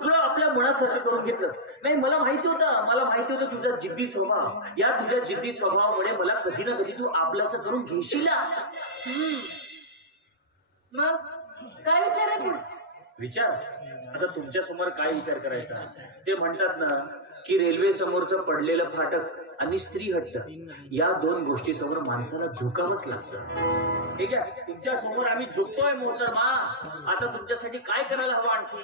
तुला आपल्या मनासारखं करून घेतलंस. नाही, मला माहिती होतं तुझा जिद्दी स्वभाव. या तुझ्या जिद्दी स्वभावामुळे मला कधी ना कधी तू आपलंसं करून घेशीलच. मग काय विचार आहे पुढे? विचार? आता तुमच्या समोर काय विचार करायचा? ते म्हणतात ना की रेल्वे समोरचं पडलेलं फाटक आणि स्त्री हट्ट या दोन गोष्टी समोर माणसाला झुकावंच लागतं. ठीक आहे, तुमच्या समोर आम्ही झुकतोय मोहतरमा. आता तुमच्यासाठी काय करायला हवं आणखी?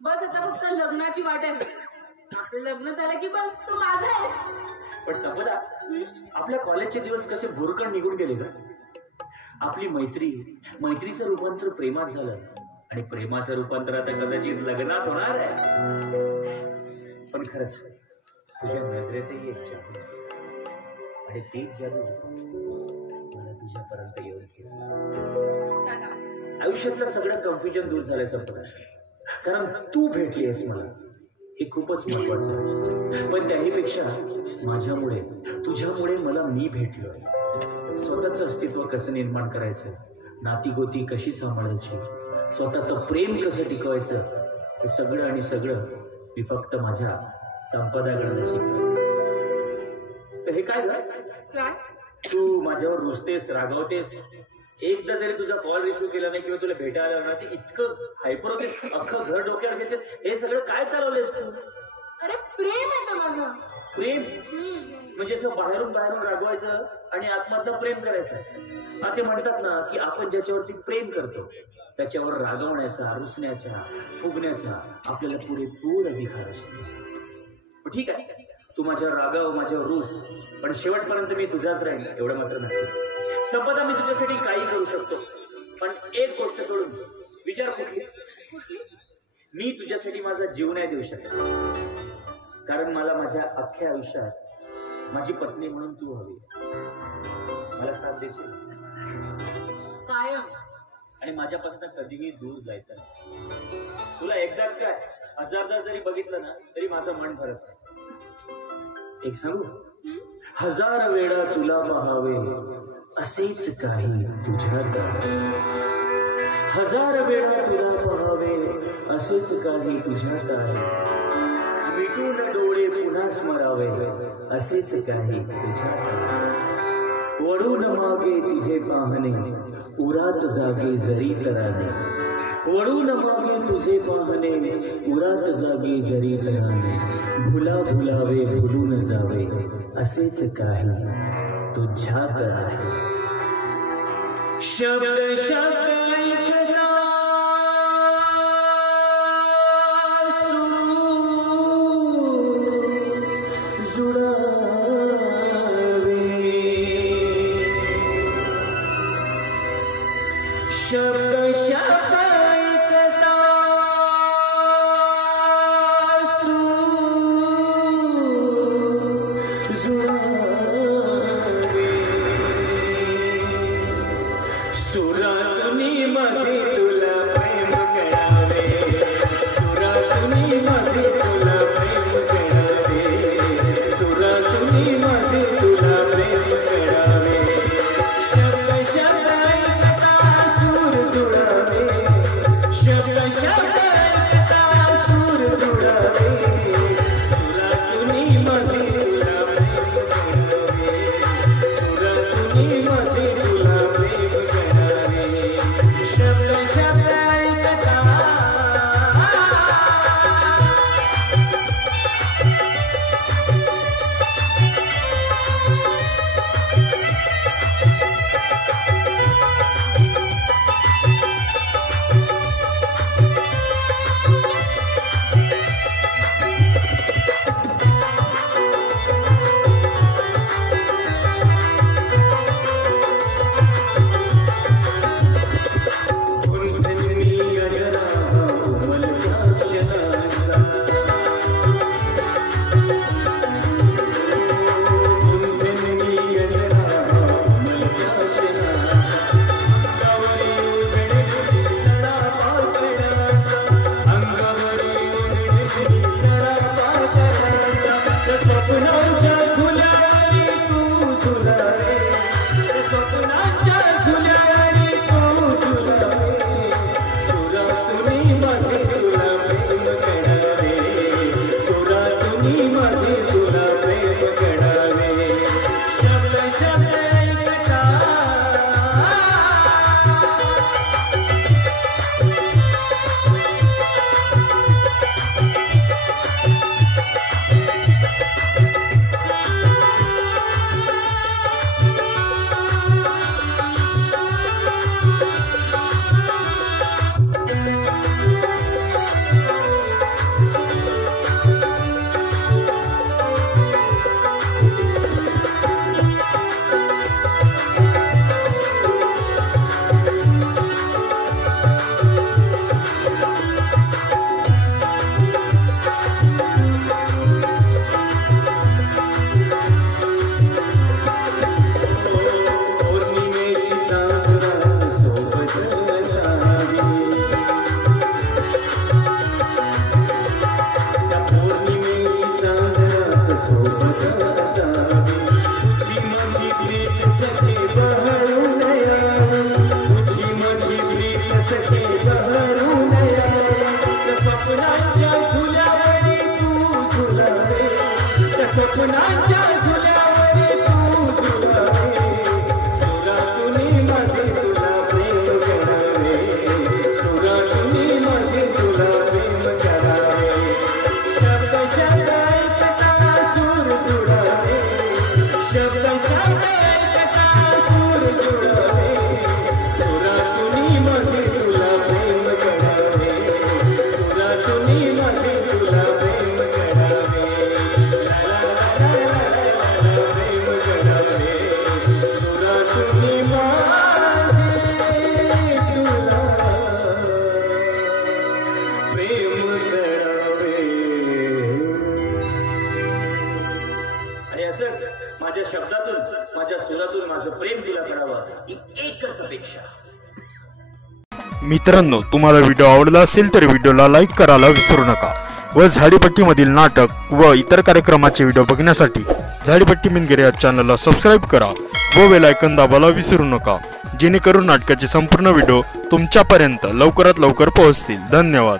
बस आता फक्त लग्नाची वाट आहे. आपलं लग्न झालं की बस तू माझा आहेस. पण संपदा, आपल्या कॉलेजचे दिवस कसे भुरकण निघून गेले का? आपली मैत्रीचं रूपांतर प्रेमात झालं आणि प्रेमाचं रूपांतर आता कदाचित लग्नात होणार आहे. पण खरंच तुझ्या नजरेतही एक जादू आणि तीच जादू मला तुझ्यापर्यंत येऊन खेचलं. आयुष्यातलं सगळं कन्फ्युजन दूर झालंय संपदा, कारण तू भेटली आहेस मला. हे खूपच महत्वाचं आहे. पण त्याहीपेक्षा माझ्यामुळे तुझ्यामुळे मला मी भेटलोय. स्वतःचं अस्तित्व कसं निर्माण करायचं, नातीगोती कशी सांभाळायची, स्वतःचं प्रेम कसं टिकवायचं, हे सगळं आणि सगळं मी फक्त माझ्या संपदाकडे शिकलो. तर हे काय काय? तू माझ्यावर रुसतेस, रागावतेस. एकदा जरी तुझा कॉल रिसिव्ह केला नाही किंवा तुला भेटायला ना, ते इतकं हायपर होतेस, अख्खं घर डोक्यावर घेतेस. हे सगळं काय चालवलेस तू? अरे प्रेम आहे तर माझं. प्रेम म्हणजे असं बाहेरून रागवायचं आणि आत्महत्या प्रेम करायचं. ते म्हणतात ना की आपण ज्याच्यावरती प्रेम करतो त्याच्यावर रागवण्याचा, रुसण्याचा, फुगण्याचा आपल्याला पुरेपूर अधिकार असतो. ठीक आहे, तू माझ्यावर रागाव, माझ्यावर रूस, पण शेवटपर्यंत मी तुझाच राहील एवढं मात्र नक्की. संपदा, मी तुझ्यासाठी काही करू शकतो, पण एक गोष्ट सोडून. विचार कुठली? मी तुझ्यासाठी माझा जीव नाही देऊ शकत, कारण मला माझ्या अख्ख्या आयुष्यात माझी पत्नी म्हणून तू हवी. मला साथ देशील कायम, आणि माझ्यापासून कधीही दूर जायचं नाही. तुला एकदाच काय, हजारदा जरी बघितलं ना तरी माझं मन भरत नाही. एक सांगू, 1000 वेळा तुला पाहावे असेच काही तुझ्यात आहे. 1000 वेळा तुला पाहावे असेच काही तुझ्यात आहे. मिटून डोळे पुन्हा स्मरावे असेच काही तुझ्यात आहे. वळून मागे तुझे पाहणे उरात जागे जरी तराने. वळून मागे तुझे पाहणे उरात जागे जरी तराने. भुलावे भुलून जावे असेच काही तुझ्यात आहे. शब्द शब्द ऐकता शब्द शब्द ऐकता जुळावे. सुरात मी प्रेम तुला करावं ही एकच अपेक्षा. मित्रांनो, तुम्हाला व्हिडिओ आवडला असेल तर व्हिडिओला लाईक करायला विसरू नका व झाडीपट्टीमधील नाटक व इतर कार्यक्रमाचे व्हिडिओ बघण्यासाठी झाडीपट्टी मिनगिरे या चॅनलला सबस्क्राईब करा व बेल आयकॉन दाबायला विसरू नका, जेणेकरून नाटकाचे संपूर्ण व्हिडिओ तुमच्यापर्यंत लवकरात लवकर पोहोचतील. धन्यवाद.